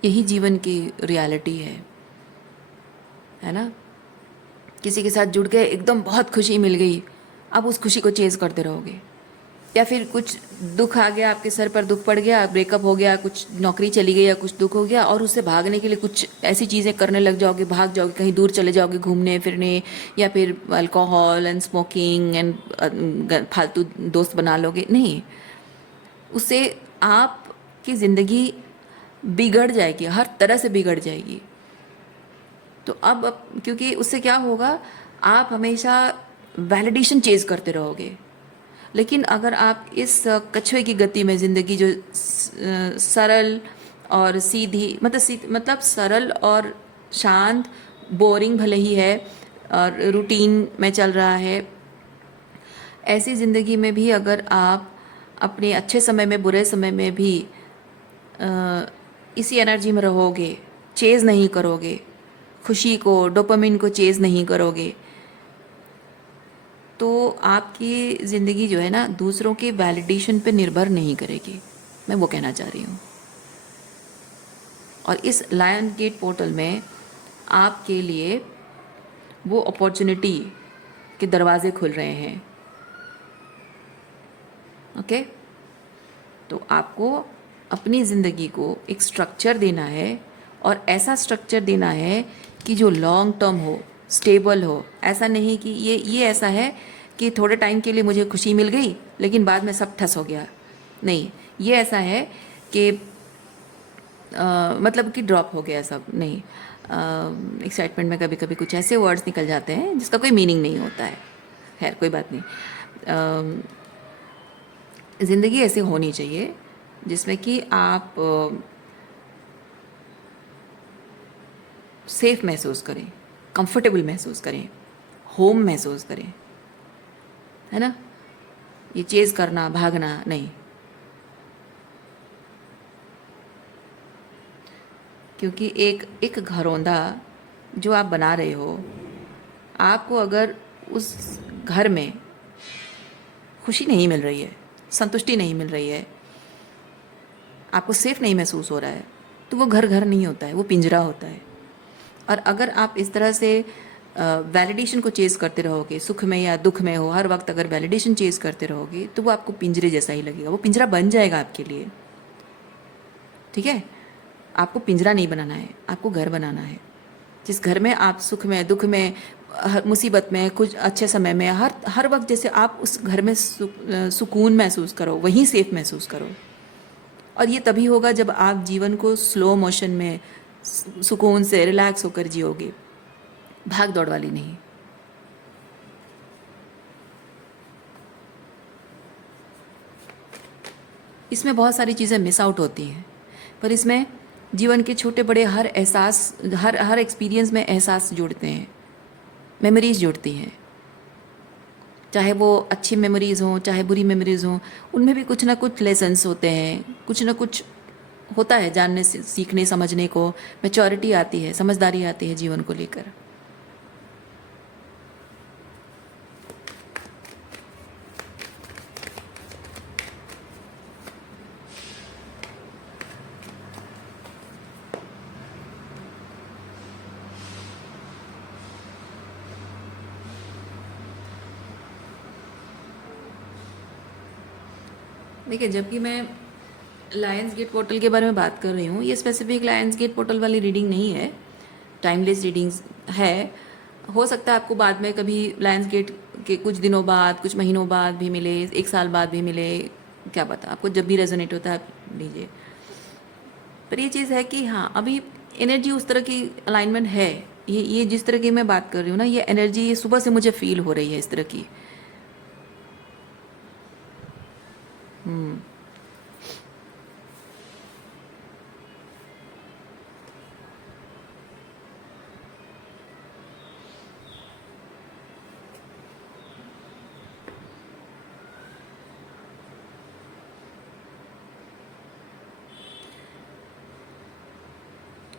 यही जीवन की रियलिटी है ना। किसी के साथ जुड़ के एकदम बहुत खुशी मिल गई, आप उस खुशी को चेज़ करते रहोगे। या फिर कुछ दुख आ गया, आपके सर पर दुख पड़ गया, ब्रेकअप हो गया, कुछ नौकरी चली गई या कुछ दुख हो गया, और उससे भागने के लिए कुछ ऐसी चीज़ें करने लग जाओगे, भाग जाओगे, कहीं दूर चले जाओगे घूमने फिरने, या फिर अल्कोहल एंड स्मोकिंग एंड फालतू दोस्त बना लोगे। नहीं, उससे आपकी ज़िंदगी बिगड़ जाएगी, हर तरह से बिगड़ जाएगी। तो अब क्योंकि उससे क्या होगा, आप हमेशा वैलिडेशन चेज़ करते रहोगे। लेकिन अगर आप इस कछुए की गति में ज़िंदगी जो सरल और सीधी, मतलब सरल और शांत, बोरिंग भले ही है और रूटीन में चल रहा है, ऐसी ज़िंदगी में भी अगर आप अपने अच्छे समय में बुरे समय में भी इसी एनर्जी में रहोगे, चेज़ नहीं करोगे, खुशी को, डोपामिन को चेज़ नहीं करोगे, तो आपकी ज़िंदगी जो है ना दूसरों के वैलिडेशन पे निर्भर नहीं करेगी। मैं वो कहना चाह रही हूँ। और इस लायन गेट पोर्टल में आपके लिए वो अपॉर्चुनिटी के दरवाजे खुल रहे हैं। ओके, तो आपको अपनी ज़िंदगी को एक स्ट्रक्चर देना है, और ऐसा स्ट्रक्चर देना है कि जो लॉन्ग टर्म हो, स्टेबल हो। ऐसा नहीं कि ये ऐसा है कि थोड़े टाइम के लिए मुझे खुशी मिल गई लेकिन बाद में सब ठस हो गया। नहीं, ये ऐसा है कि मतलब कि ड्रॉप हो गया सब। नहीं, एक्साइटमेंट में कभी कभी कुछ ऐसे वर्ड्स निकल जाते हैं जिसका कोई मीनिंग नहीं होता है। खैर कोई बात नहीं। ज़िंदगी ऐसे होनी चाहिए जिसमें कि आप सेफ महसूस करें, कंफर्टेबल महसूस करें, होम महसूस करें, है ना। ये चेज़ करना, भागना नहीं। क्योंकि एक एक घरौंदा जो आप बना रहे हो, आपको अगर उस घर में खुशी नहीं मिल रही है, संतुष्टि नहीं मिल रही है, आपको सेफ नहीं महसूस हो रहा है, तो वो घर घर नहीं होता है, वो पिंजरा होता है। और अगर आप इस तरह से वैलिडेशन को चेज़ करते रहोगे, सुख में या दुख में हो, हर वक्त अगर वैलिडेशन चेज़ करते रहोगे, तो वो आपको पिंजरे जैसा ही लगेगा। वो पिंजरा बन जाएगा आपके लिए। ठीक है, आपको पिंजरा नहीं बनाना है, आपको घर बनाना है, जिस घर में आप सुख में, दुख में, मुसीबत में, कुछ अच्छे समय में, हर वक्त जैसे आप उस घर में सुकून महसूस करो, वहीं सेफ महसूस करो। और ये तभी होगा जब आप जीवन को स्लो मोशन में सुकून से रिलैक्स होकर जियोगे, भाग दौड़ वाली नहीं। इसमें बहुत सारी चीज़ें मिस आउट होती हैं, पर इसमें जीवन के छोटे बड़े हर एहसास, हर हर एक्सपीरियंस में एहसास जुड़ते हैं, मेमोरीज जुड़ती हैं। चाहे वो अच्छी मेमोरीज़ हों, चाहे बुरी मेमोरीज़ हों, उनमें भी कुछ ना कुछ लेसन्स होते हैं, कुछ ना कुछ होता है जानने से, सीखने समझने को। मैच्योरिटी आती है, समझदारी आती है जीवन को लेकर। देखिए, जब भी मैं लायंस गेट पोर्टल के बारे में बात कर रही हूँ, ये स्पेसिफिक लायंस गेट पोर्टल वाली रीडिंग नहीं है, टाइमलेस रीडिंग्स है। हो सकता है आपको बाद में कभी लायंस गेट के कुछ दिनों बाद, कुछ महीनों बाद भी मिले, एक साल बाद भी मिले, क्या पता, आपको जब भी रेजोनेट होता है आप लीजिए। पर ये चीज़ है कि हाँ, अभी एनर्जी उस तरह की अलाइनमेंट है। ये जिस तरह की मैं बात कर रही हूँ ना, ये एनर्जी ये सुबह से मुझे फील हो रही है इस तरह की।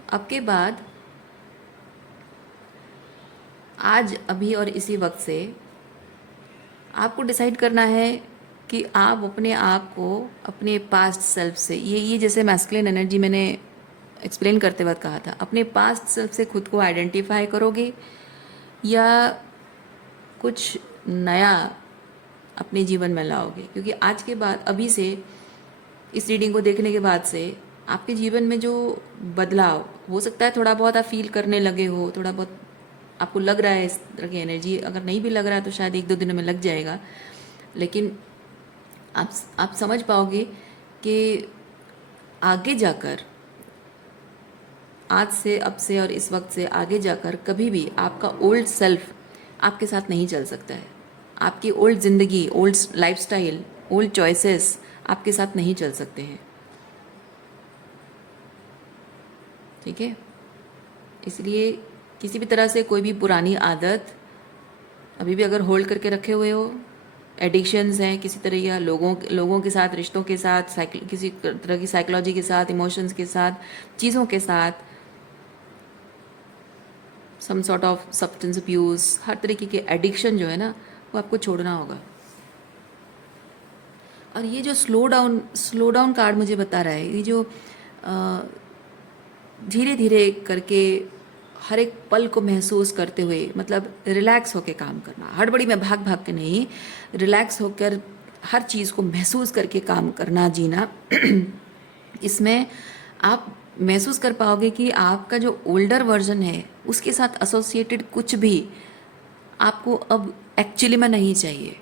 अब के बाद आज, अभी और इसी वक्त से आपको डिसाइड करना है कि आप अपने आप को अपने पास्ट सेल्फ से, ये जैसे मैस्कुलिन एनर्जी मैंने एक्सप्लेन करते वक्त कहा था, अपने पास्ट सेल्फ से खुद को आइडेंटिफाई करोगे या कुछ नया अपने जीवन में लाओगे। क्योंकि आज के बाद, अभी से, इस रीडिंग को देखने के बाद से आपके जीवन में जो बदलाव हो सकता है, थोड़ा बहुत आप फील करने लगे हो, थोड़ा बहुत आपको लग रहा है इस तरह की एनर्जी, अगर नहीं भी लग रहा है तो शायद 1-2 दिनों में लग जाएगा, लेकिन आप समझ पाओगे कि आगे जाकर, आज से, अब से और इस वक्त से आगे जाकर कभी भी आपका ओल्ड सेल्फ आपके साथ नहीं चल सकता है। आपकी ओल्ड ज़िंदगी, ओल्ड लाइफस्टाइल, ओल्ड चॉइसेस आपके साथ नहीं चल सकते हैं। ठीक है? इसलिए किसी भी तरह से कोई भी पुरानी आदत अभी भी अगर होल्ड करके रखे हुए हो, एडिक्शंस हैं किसी तरह, या लोगों के साथ, रिश्तों के साथ, किसी तरह की साइकोलॉजी के साथ, इमोशंस के साथ, चीज़ों के साथ, some sort of substance abuse, हर तरीके के एडिक्शन जो है ना, वो आपको छोड़ना होगा। और ये जो स्लो डाउन कार्ड मुझे बता रहा है, ये जो धीरे धीरे करके हर एक पल को महसूस करते हुए, मतलब रिलैक्स होकर काम करना, हड़बड़ी में भाग भाग के नहीं, रिलैक्स होकर हर चीज़ को महसूस करके काम करना, जीना। इसमें आप महसूस कर पाओगे कि आपका जो ओल्डर वर्जन है उसके साथ एसोसिएटेड कुछ भी आपको अब एक्चुअली में नहीं चाहिए।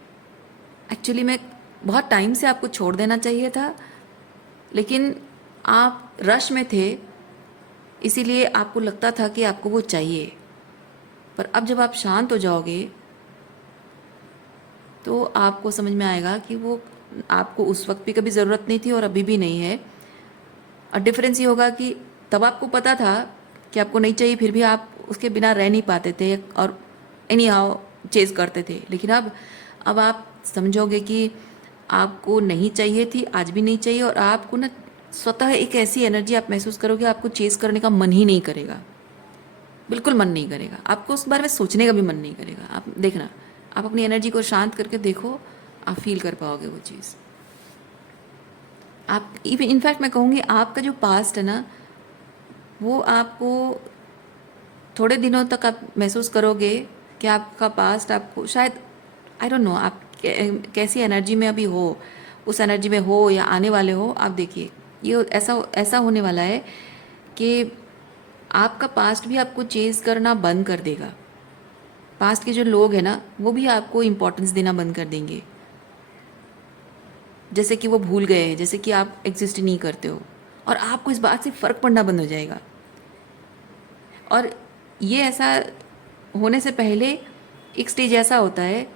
एक्चुअली में बहुत टाइम से आपको छोड़ देना चाहिए था, लेकिन आप रश में थे, इसीलिए आपको लगता था कि आपको वो चाहिए। पर अब जब आप शांत हो जाओगे तो आपको समझ में आएगा कि वो आपको उस वक्त भी कभी ज़रूरत नहीं थी और अभी भी नहीं है। और डिफरेंस ये होगा कि तब आपको पता था कि आपको नहीं चाहिए, फिर भी आप उसके बिना रह नहीं पाते थे और एनी हाउ चेज़ करते थे। लेकिन अब आप समझोगे कि आपको नहीं चाहिए थी, आज भी नहीं चाहिए, और आपको ना स्वतः एक ऐसी एनर्जी आप महसूस करोगे, आपको चेज़ करने का मन ही नहीं करेगा, बिल्कुल मन नहीं करेगा, आपको उस बारे में सोचने का भी मन नहीं करेगा। आप देखना, आप अपनी एनर्जी को शांत करके देखो, आप फील कर पाओगे वो चीज़। आप इनफैक्ट मैं कहूँगी आपका जो पास्ट है ना, वो आपको थोड़े दिनों तक आप महसूस करोगे कि आपका पास्ट आपको शायद, आई डोंट नो आप कैसी एनर्जी में अभी हो, उस एनर्जी में हो या आने वाले हो। आप देखिए, ये ऐसा होने वाला है कि आपका पास्ट भी आपको चेज़ करना बंद कर देगा। पास्ट के जो लोग हैं ना, वो भी आपको इम्पोर्टेंस देना बंद कर देंगे, जैसे कि वो भूल गए हैं, जैसे कि आप एग्जिस्ट नहीं करते हो, और आपको इस बात से फ़र्क पड़ना बंद हो जाएगा। और ये ऐसा होने से पहले एक स्टेज ऐसा होता है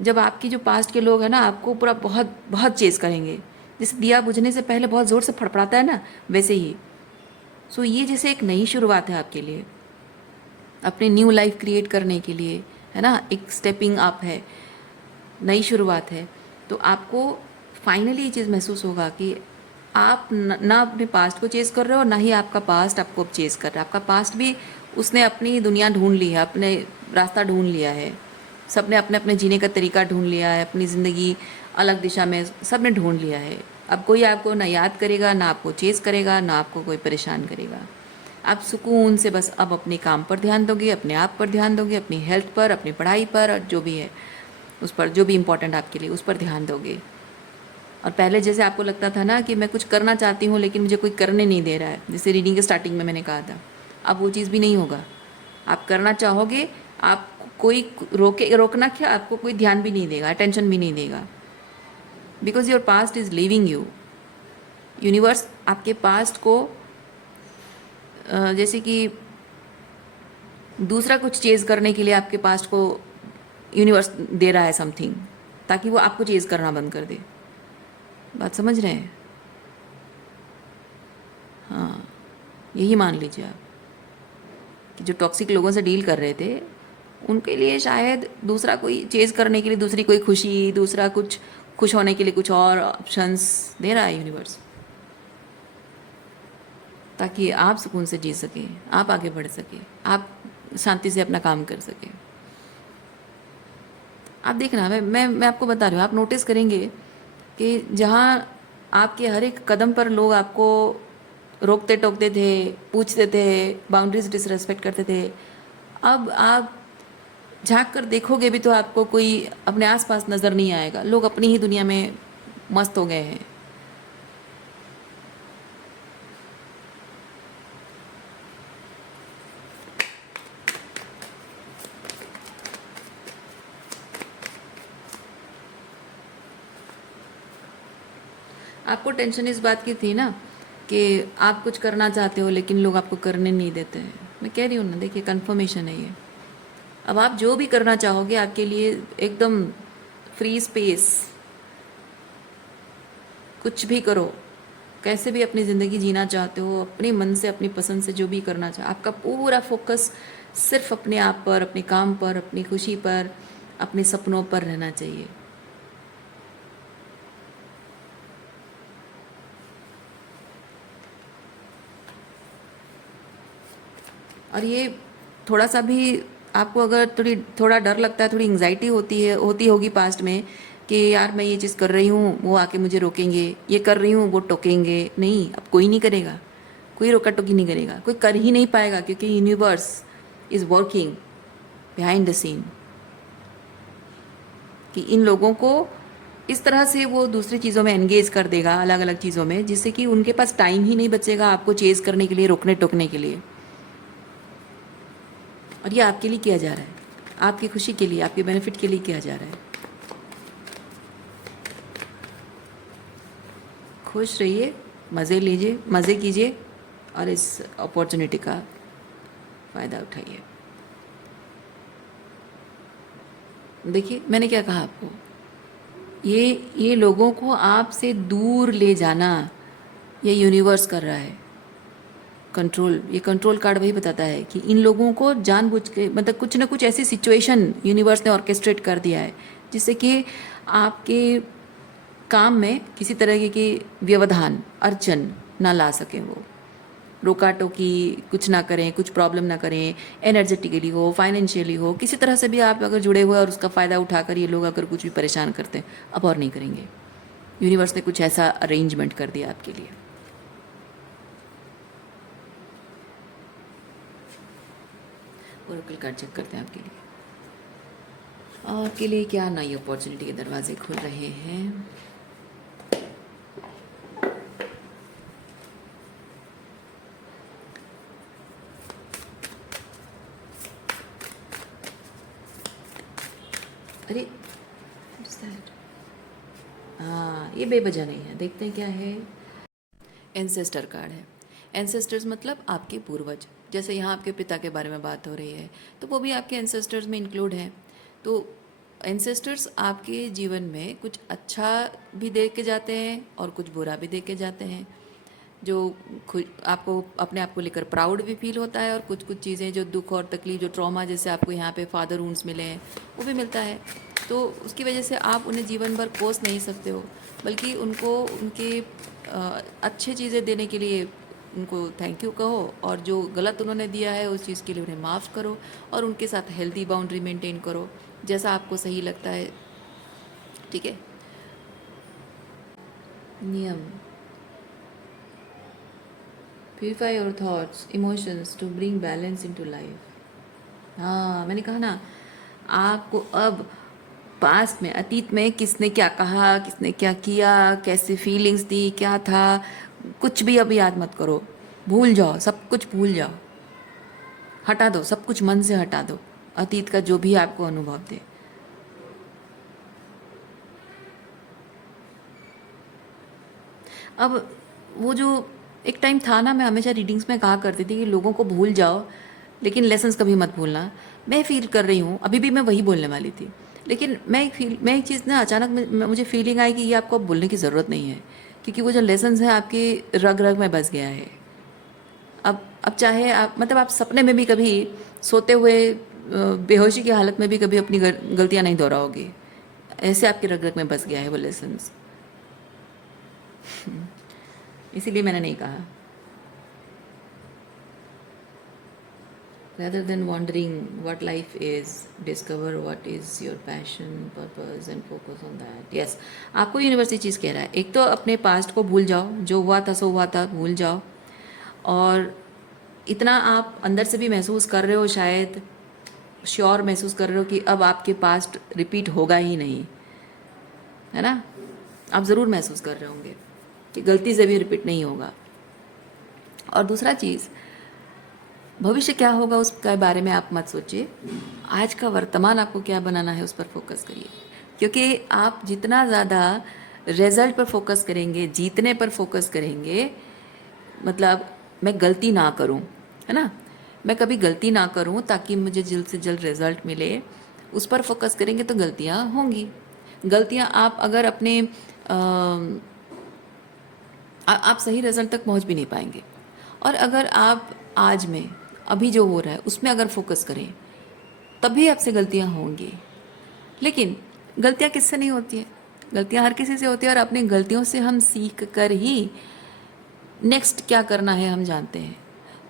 जब आपकी जो पास्ट के लोग हैं ना, आपको पूरा बहुत बहुत चेज़ करेंगे, जैसे दिया बुझने से पहले बहुत ज़ोर से फड़फड़ाता है ना, वैसे ही। सो ये जैसे एक नई शुरुआत है आपके लिए, अपनी न्यू लाइफ क्रिएट करने के लिए, है ना, एक स्टेपिंग अप है, नई शुरुआत है। तो आपको फाइनली ये चीज़ महसूस होगा कि आप ना अपने पास्ट को चेज़ कर रहे हो, ना ही आपका पास्ट आपको अब चेज़ कर रहा है। आपका पास्ट भी उसने अपनी दुनिया ढूंढ ली है, अपने रास्ता ढूंढ लिया है, सबने अपने अपने जीने का तरीका ढूंढ लिया है, अपनी ज़िंदगी अलग दिशा में सबने ढूंढ लिया है। अब कोई आपको ना याद करेगा, ना आपको चेज़ करेगा, ना आपको कोई परेशान करेगा। आप सुकून से बस अब अपने काम पर ध्यान दोगे, अपने आप पर ध्यान दोगे, अपनी हेल्थ पर, अपनी पढ़ाई पर, और जो भी है उस पर, जो भी इम्पोर्टेंट आपके लिए, उस पर ध्यान दोगे। और पहले जैसे आपको लगता था ना कि मैं कुछ करना चाहती हूँ लेकिन मुझे कोई करने नहीं दे रहा है, जैसे रीडिंग के स्टार्टिंग में मैंने कहा था, अब वो चीज़ भी नहीं होगा। आप करना चाहोगे, आप कोई रोकना क्या, आपको कोई ध्यान भी नहीं देगा, अटेंशन भी नहीं देगा, because your past is living you. Universe आपके पास्ट को जैसे कि दूसरा कुछ चेज़ करने के लिए आपके पास्ट को यूनिवर्स दे रहा है समथिंग, ताकि वो आपको चेज़ करना बंद कर दे। बात समझ रहे हैं? हाँ, यही मान लीजिए आप कि जो टॉक्सिक लोगों से डील कर रहे थे, उनके लिए शायद दूसरा कोई चेज़ करने के लिए, दूसरी कोई खुशी, दूसरा कुछ खुश होने के लिए कुछ और ऑप्शंस दे रहा है यूनिवर्स, ताकि आप सुकून से जी सकें, आप आगे बढ़ सकें, आप शांति से अपना काम कर सकें। आप देखना, मैं आपको बता रही हूँ, आप नोटिस करेंगे कि जहाँ आपके हर एक कदम पर लोग आपको रोकते टोकते थे, पूछते थे, बाउंड्रीज डिसरेस्पेक्ट करते थे, अब आप झांक कर देखोगे भी तो आपको कोई अपने आसपास नज़र नहीं आएगा। लोग अपनी ही दुनिया में मस्त हो गए हैं। आपको टेंशन इस बात की थी ना कि आप कुछ करना चाहते हो लेकिन लोग आपको करने नहीं देते हैं। मैं कह रही हूँ ना, देखिए कन्फर्मेशन है ये। अब आप जो भी करना चाहोगे आपके लिए एकदम फ्री स्पेस, कुछ भी करो, कैसे भी अपनी ज़िंदगी जीना चाहते हो, अपने मन से अपनी पसंद से जो भी करना चाहो, आपका पूरा फोकस सिर्फ अपने आप पर, अपने काम पर, अपनी खुशी पर, अपने सपनों पर रहना चाहिए। और ये थोड़ा सा भी आपको अगर थोड़ा डर लगता है, थोड़ी एंग्जाइटी होती होगी पास्ट में कि यार मैं ये चीज़ कर रही हूँ, वो आके मुझे रोकेंगे, ये कर रही हूँ वो टोकेंगे, नहीं, अब कोई नहीं करेगा, कोई रोका टोकी नहीं करेगा, कोई कर ही नहीं पाएगा, क्योंकि universe is working behind the scene कि इन लोगों को इस तरह से वो दूसरी चीज़ों में एंगेज कर देगा, अलग अलग चीज़ों में, जिससे कि उनके पास टाइम ही नहीं बचेगा आपको चेज़ करने के लिए, रोकने टोकने के लिए। और ये आपके लिए किया जा रहा है, आपकी खुशी के लिए, आपके बेनिफिट के लिए किया जा रहा है। खुश रहिए, मज़े लीजिए, मज़े कीजिए और इस अपॉर्चुनिटी का फ़ायदा उठाइए। देखिए मैंने क्या कहा आपको, ये लोगों को आपसे दूर ले जाना ये यूनिवर्स कर रहा है। कंट्रोल, ये कंट्रोल कार्ड वही बताता है कि इन लोगों को जानबूझ के, मतलब कुछ ना कुछ ऐसी सिचुएशन यूनिवर्स ने ऑर्केस्ट्रेट कर दिया है जिससे कि आपके काम में किसी तरह की व्यवधान, अड़चन ना ला सकें, वो रोका टोकी कुछ ना करें, कुछ प्रॉब्लम ना करें, एनर्जेटिकली हो, फाइनेंशियली हो, किसी तरह से भी आप अगर जुड़े हुए और उसका फ़ायदा उठाकर ये लोग अगर कुछ भी परेशान करते हैं, अब और नहीं करेंगे। यूनिवर्स ने कुछ ऐसा अरेंजमेंट कर दिया आपके लिए। ओरेकल कार्ड चेक करते हैं आपके लिए, आपके लिए क्या नई अपॉर्चुनिटी के दरवाजे खुल रहे हैं। अरे हाँ, ये बेवजह नहीं है, देखते हैं क्या है। एंसेस्टर कार्ड है। एंसेस्टर्स मतलब आपके पूर्वज, जैसे यहाँ आपके पिता के बारे में बात हो रही है तो वो भी आपके एंसेस्टर्स में इंक्लूड हैं। तो एंसेस्टर्स आपके जीवन में कुछ अच्छा भी दे के जाते हैं और कुछ बुरा भी दे के जाते हैं, जो आपको अपने आप को लेकर प्राउड भी फील होता है, और कुछ कुछ चीज़ें जो दुख और तकलीफ, जो ट्रॉमा, जैसे आपको यहाँ पे फादर वुंड्स मिले हैं, वो भी मिलता है। तो उसकी वजह से आप उन्हें जीवन भर कोस नहीं सकते हो, बल्कि उनको उनके अच्छे चीज़ें देने के लिए उनको थैंक यू कहो, और जो गलत उन्होंने दिया है उस चीज़ के लिए उन्हें माफ़ करो, और उनके साथ हेल्दी बाउंड्री मेंटेन करो जैसा आपको सही लगता है। ठीक है। नियम, purify your thoughts emotions to bring balance into life. हाँ, मैंने कहा ना, आपको अब पास्ट में, अतीत में किसने क्या कहा, किसने क्या किया, कैसी फीलिंग्स दी, क्या था, कुछ भी अब याद मत करो, भूल जाओ, सब कुछ भूल जाओ, हटा दो, सब कुछ मन से हटा दो, अतीत का जो भी आपको अनुभव दे। अब वो जो एक टाइम था ना, मैं हमेशा रीडिंग्स में कहा करती थी कि लोगों को भूल जाओ लेकिन लेसन्स कभी मत भूलना। मैं फील कर रही हूँ, अभी भी मैं वही बोलने वाली थी, लेकिन मैं एक चीज़ ना अचानक मुझे फीलिंग आई कि ये आपको अब बोलने की ज़रूरत नहीं है, क्योंकि वो जो लेसन्स हैं आपके रग रग में बस गया है। अब चाहे आप, मतलब आप सपने में भी कभी सोते हुए बेहोशी की हालत में भी कभी अपनी गलतियाँ नहीं दोहराओगे, ऐसे आपके रग रग में बस गया है वो लेसन्स। इसीलिए मैंने नहीं कहा। rather than wondering what life is, discover what is your passion, purpose and focus on that. Yes, आपको यूनिवर्सिटी चीज़ कह रहा है, एक तो अपने पास्ट को भूल जाओ, जो हुआ था सो हुआ था, भूल जाओ। और इतना आप अंदर से भी महसूस कर रहे हो, शायद श्योर महसूस कर रहे हो कि अब आपके पास्ट रिपीट होगा ही नहीं, है ना? आप ज़रूर महसूस कर रहे होंगे कि गलती से भी रिपीट नहीं होगा। और दूसरा चीज़, भविष्य क्या होगा उसके बारे में आप मत सोचिए, आज का वर्तमान आपको क्या बनाना है उस पर फोकस करिए। क्योंकि आप जितना ज़्यादा रिजल्ट पर फोकस करेंगे, जीतने पर फोकस करेंगे, मतलब मैं गलती ना करूं, है ना, मैं कभी गलती ना करूं ताकि मुझे जल्द से जल्द रिजल्ट मिले, उस पर फोकस करेंगे तो गलतियां होंगी। गलतियां आप अगर अपने आप सही रिजल्ट तक पहुंच भी नहीं पाएंगे। और अगर आप आज में अभी जो हो रहा है उसमें अगर फोकस करें तभी आपसे गलतियां होंगी। लेकिन गलतियां किससे नहीं होती है? गलतियां हर किसी से होती है, और अपनी गलतियों से हम सीख कर ही नेक्स्ट क्या करना है हम जानते हैं।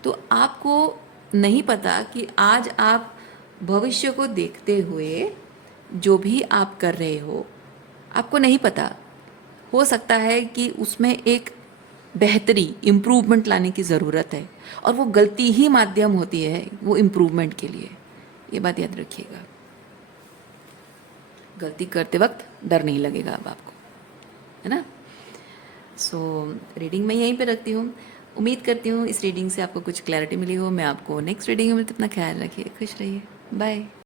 तो आपको नहीं पता कि आज आप भविष्य को देखते हुए जो भी आप कर रहे हो, आपको नहीं पता, हो सकता है कि उसमें एक बेहतरी, इम्प्रूवमेंट लाने की ज़रूरत है, और वो गलती ही माध्यम होती है वो इम्प्रूवमेंट के लिए। ये बात याद रखिएगा। गलती करते वक्त डर नहीं लगेगा अब आपको, है ना? सो रीडिंग मैं यहीं पे रखती हूँ। उम्मीद करती हूँ इस रीडिंग से आपको कुछ क्लैरिटी मिली हो। मैं आपको नेक्स्ट रीडिंग में मिलती हूँ। अपना ख्याल रखिए, खुश रहिए, बाय।